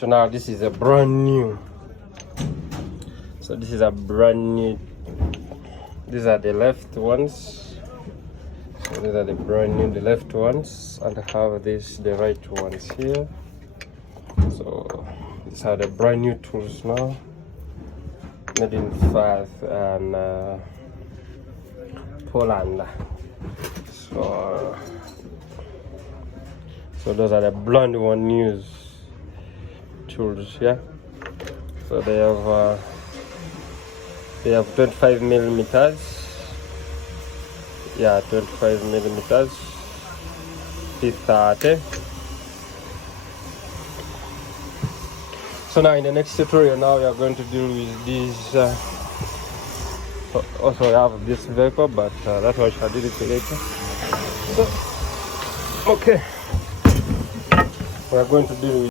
So now this is a brand new. So this is a brand new. These are the left ones. So these are the brand new, the left ones, and I have this, the right ones here. So these are the brand new tools now, made in and Poland. So those are the brand one news tools, yeah. So they have 25 millimeters, yeah, 25 millimeters, P30. So now in the next tutorial, now we are going to deal with these. Also I have this vehicle, but that's why I shall do it later. So okay, we are going to deal with